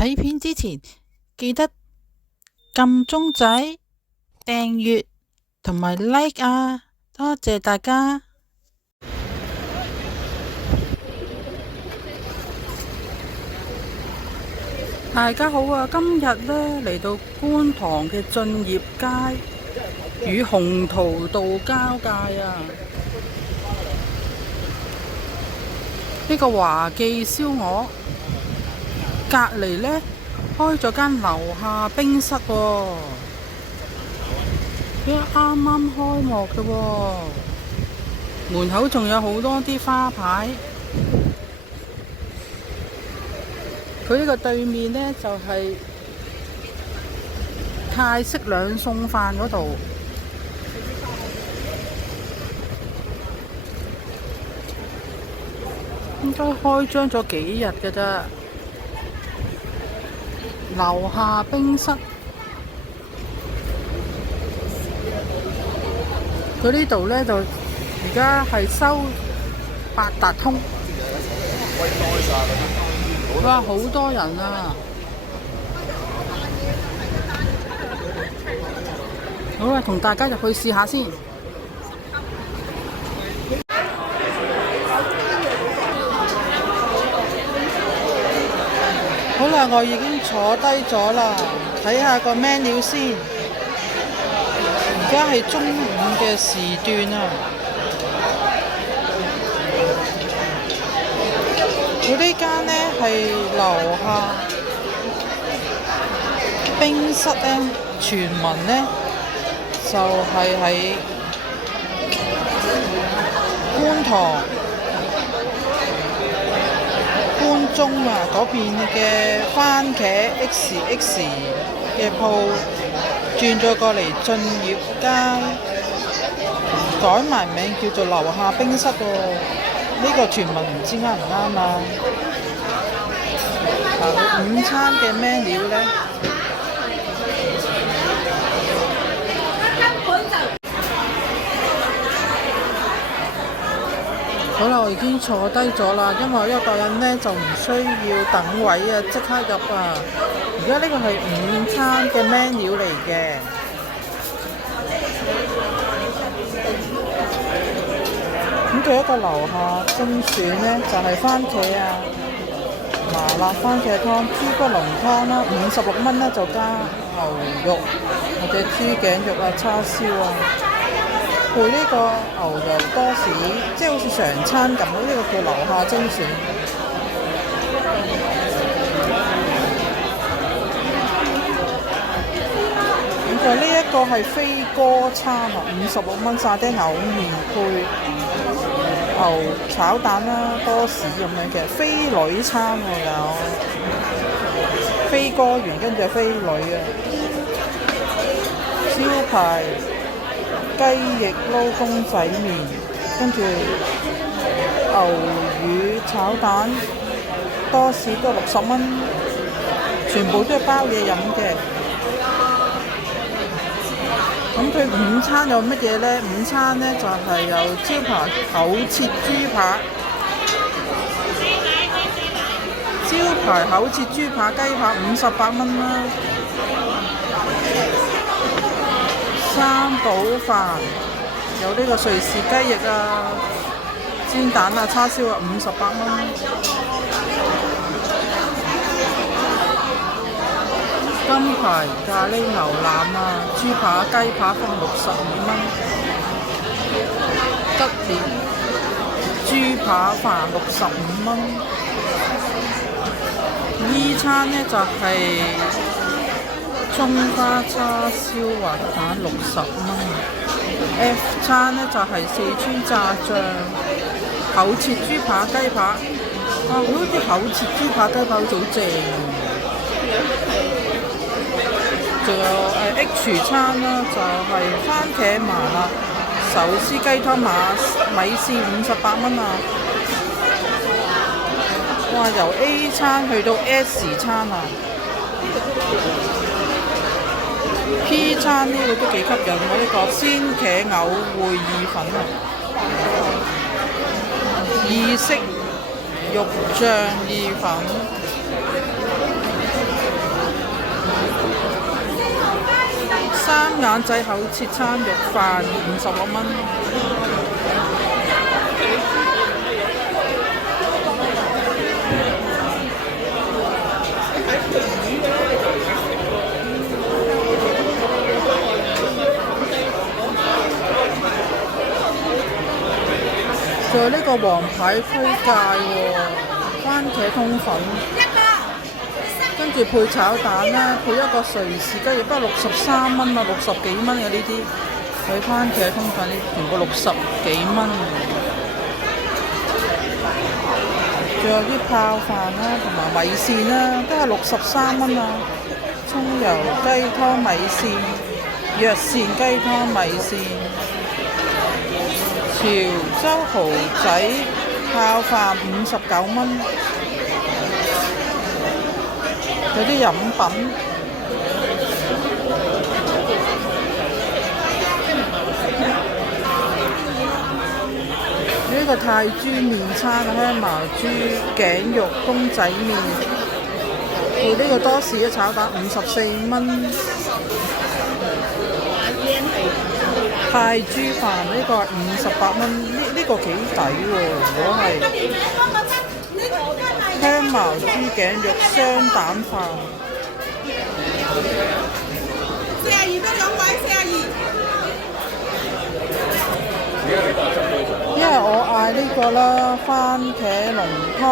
睇片之前記得撳鐘仔、訂閱同埋 like 啊！多謝大家。大家好啊！今日呢嚟到觀塘嘅駿業街與鴻圖道交界啊！呢個華記燒鵝隔離呢開咗間樓下冰室喎，啱啱開幕嘅喎，門口仲有好多啲花牌。佢呢個對面呢，就係泰式兩餸飯嗰度，應該開張咗幾日嘅啫。樓下冰室，佢呢度呢，就而家係收八達通。哇！好多人啊！好啦，同大家入去試下先。好啦，我已經坐低咗啦，睇下個 menu 先。而家係中午嘅時段啊！佢呢間呢係樓下冰室呢，傳聞呢就係喺觀塘觀中啊嗰邊嘅番茄 XX 嘅鋪轉咗過嚟駿業街，改埋名叫做樓下冰室喎。呢個傳聞唔知啱唔啱啊！午餐嘅 menu 呢，好啦，我已經坐低咗啦，因為一個人呢就唔需要等位啊，即刻入啊！而家呢個係午餐嘅 menu 嚟嘅。咁佢一個樓下精選呢，就係番茄啊、麻辣番茄湯、豬骨濃湯啦，56蚊呢就加牛肉或者豬頸肉啊、叉燒啊，配呢個牛油多士，即係好似常餐咁，呢個叫樓下精選。咁就呢一個係飛哥餐啊，56蚊沙爹牛麵配牛炒蛋啦、多士咁樣嘅飛女餐喎，有飛哥完跟住係飛女啊，招牌雞翼撈公仔麵，跟住牛乳炒蛋，多士都60蚊，全部都係包嘢飲嘅。咁佢午餐有乜嘢呢？午餐呢就係有招牌厚切豬扒，招牌厚切豬扒雞扒58蚊啦。三寶飯有呢個瑞士雞翼啊、煎蛋啊、叉燒啊，58蚊。金牌咖喱牛腩啊、豬扒、雞扒分65蚊，吉列豬扒飯65蚊。E 餐呢就係中花叉燒滑蛋60蚊。F 餐呢就係四川炸醬、厚切豬扒、雞扒。啊，好啲厚切豬扒雞扒好似好正喎。仲有H 餐啦，就係番茄麻辣手撕雞湯米線58蚊啊！哇，由 A 餐去到 S 餐啊 ！P 餐呢個都幾吸引喎，呢個鮮茄藕燴意粉啊，意式肉醬意粉。三眼仔口切餐肉飯56蚊。仲有呢個王牌推介喎，番茄通粉，跟住配炒蛋啦，配一個瑞士雞翼，不過63蚊啊，60幾蚊嘅呢啲，佢番茄通粉呢全部60幾蚊。仲有啲泡飯啦，同埋米線啦，都係63蚊啊。葱油雞湯米線、藥膳雞湯米線。潮州蠔仔泡飯59蚊，有啲飲品，呢個泰豬麵餐香茅豬頸肉公仔麵，配呢個多士一炒蛋54蚊。泰豬飯呢個係58蚊，呢個幾抵喎！如果係香茅豬頸肉雙蛋飯，42都兩位42。因為我嗌呢個啦，番茄濃湯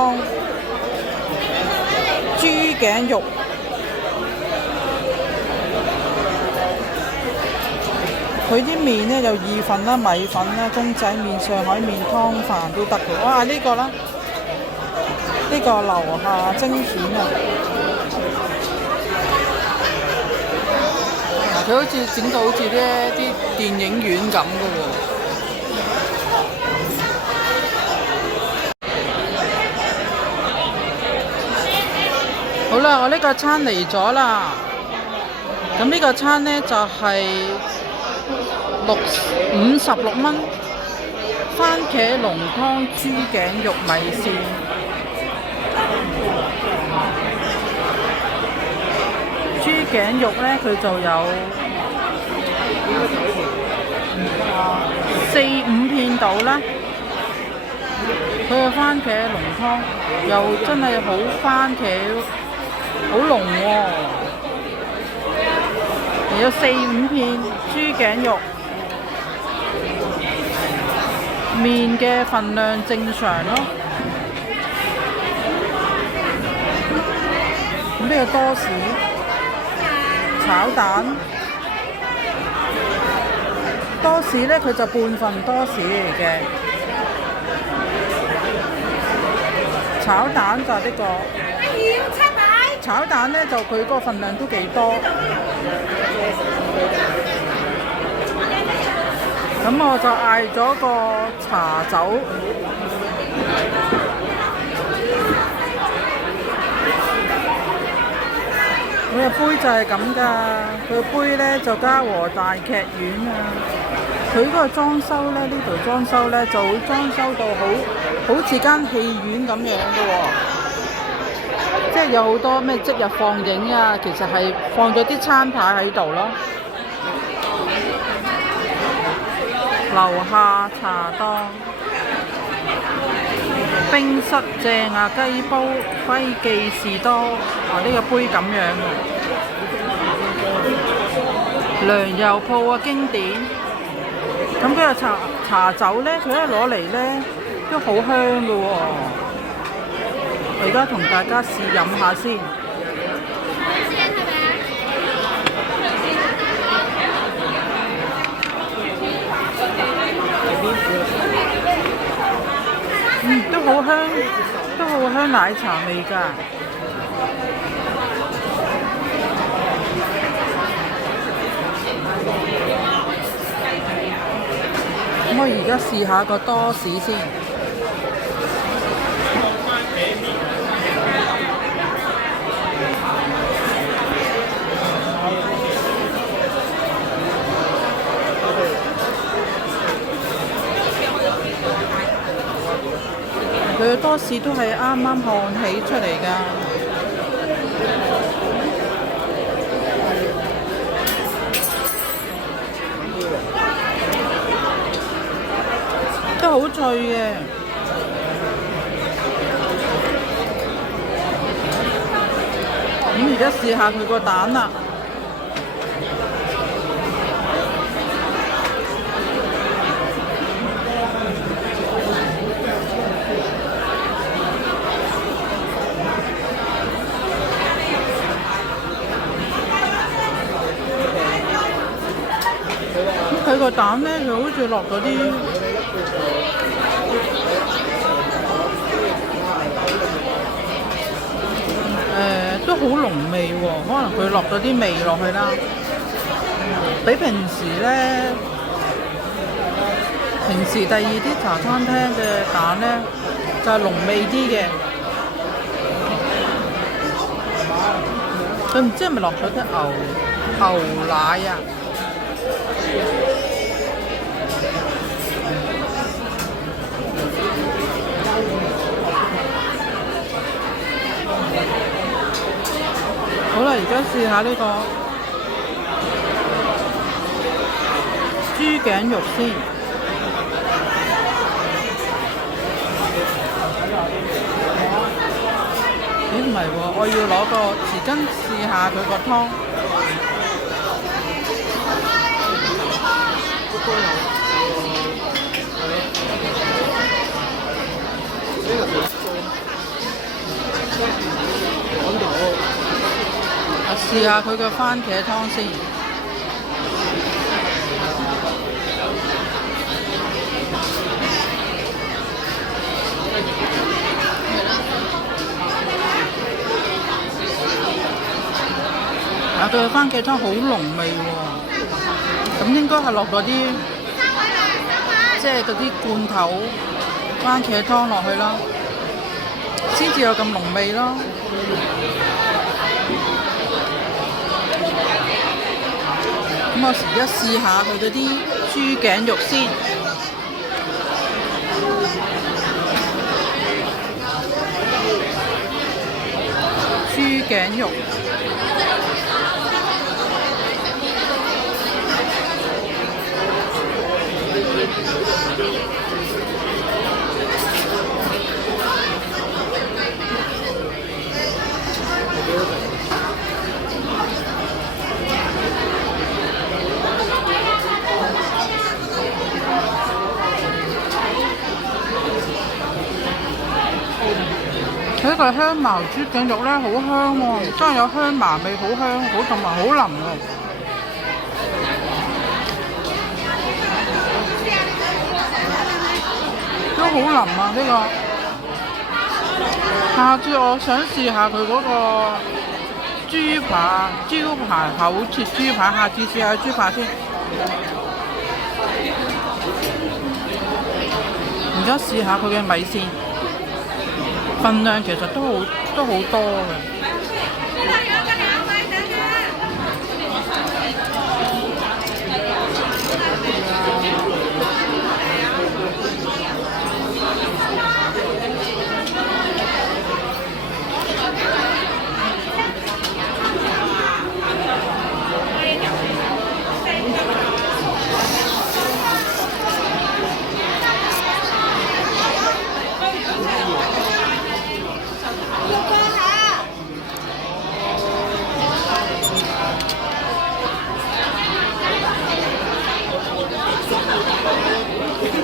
豬頸肉。佢啲麵呢，有意粉啦、米粉啦、公仔麵、上海麵、湯飯都得嘅。我嗌呢個啦，呢個樓下蒸片啊，佢好似整到好似啲電影院咁嘅喎。好啦，我呢個餐嚟咗啦，咁呢個餐呢，就係56蚊，番茄濃湯豬頸肉米線，豬頸肉呢，佢就有4-5片到啦。佢嘅番茄濃湯又真係好番茄，好濃喎，有4-5片豬頸肉。麵嘅份量正常咯，咁呢個多士炒蛋，多士呢，佢就半份多士嚟嘅，炒蛋就呢個，炒蛋呢，就佢個份量都幾多。咁我就嗌咗個茶酒，佢個杯就係咁㗎，佢個杯呢就嘉禾大劇院啊，佢嗰個裝修呢，呢度裝修呢就會裝修到好似間戲院咁樣嘅喎，即係有好多咩即日放映啊，其實係放咗啲餐牌喺度咯。樓下茶檔，冰室正啊，雞煲輝記士多，呢個杯咁樣嘅，糧油鋪啊經典。咁佢個茶酒呢，佢一攞嚟呢都好香嘅喎。我而家同大家試飲下先。都好香，都好香奶茶味㗎。咁我而家試下個多士先。佢嘅多士都係啱啱烘起出嚟㗎。好脆嘅。咁而家試下佢個蛋啦。佢個蛋咧，佢好似落咗啲都好濃味喎，可能佢落咗啲味落去啦。比平時咧，平時第二啲茶餐廳嘅蛋咧就係濃味啲嘅。佢唔知係咪落咗啲牛奶啊？好啦，而家試下呢個豬頸肉先。咦，唔係喎，我要攞個匙羹試下佢個湯。試下佢嘅番茄湯先。佢嘅番茄湯好濃味喎，咁應該係落嗰啲即係嗰啲罐頭番茄湯落去啦，先至有咁濃味咯。咁我而家試下佢嗰啲豬頸肉先。豬頸肉。佢呢個香茅豬頸肉咧好香喎，真係有香茅味，好香，好同埋好腍喎，都好腍啊！呢個下次我想試下佢嗰個豬扒，招牌口切豬扒，下次試下豬扒先。而家試下佢嘅米線。份量其實都好多嘅。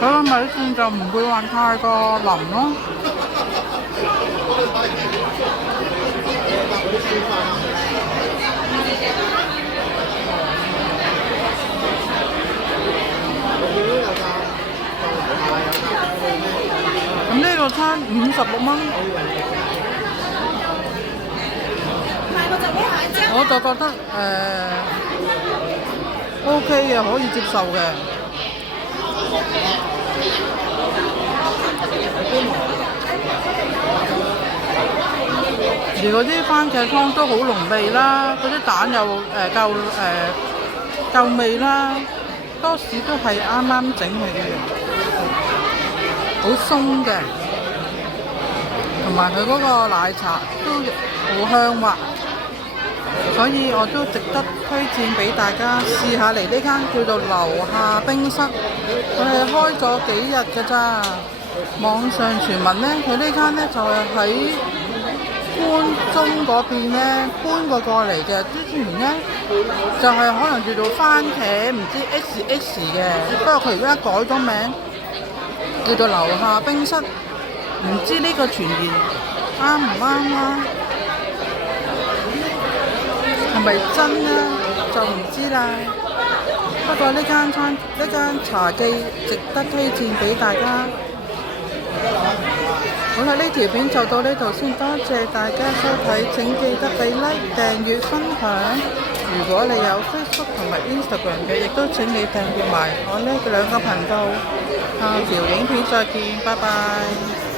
佢個米線就唔會話太過腍咯。咁呢個餐56蚊，我就覺得OK 嘅，可以接受嘅。而嗰啲番茄湯都好濃味啦，嗰啲蛋又夠味啦，多士都係啱啱整起嘅，好鬆嘅，同埋佢嗰個奶茶都好香滑。所以我都值得推薦俾大家試下嚟呢間叫做樓下冰室，佢係開咗幾日㗎咋。網上傳聞呢，佢呢間呢就係喺關中嗰邊呢搬過嚟嘅。之前呢就係可能叫做番茄唔知 XX 嘅，不過佢而家改咗名叫做樓下冰室，唔知呢個傳言啱唔啱啊？係咪真呢？就唔知啦。不過呢間茶記值得推薦俾大家。好啦，呢條片就到呢度先，多謝大家收睇，請記得俾 like、訂閱、分享。如果你有 Facebook 同埋 Instagram 嘅，亦都請你訂閱埋我呢兩個頻道。下條影片再見，拜拜。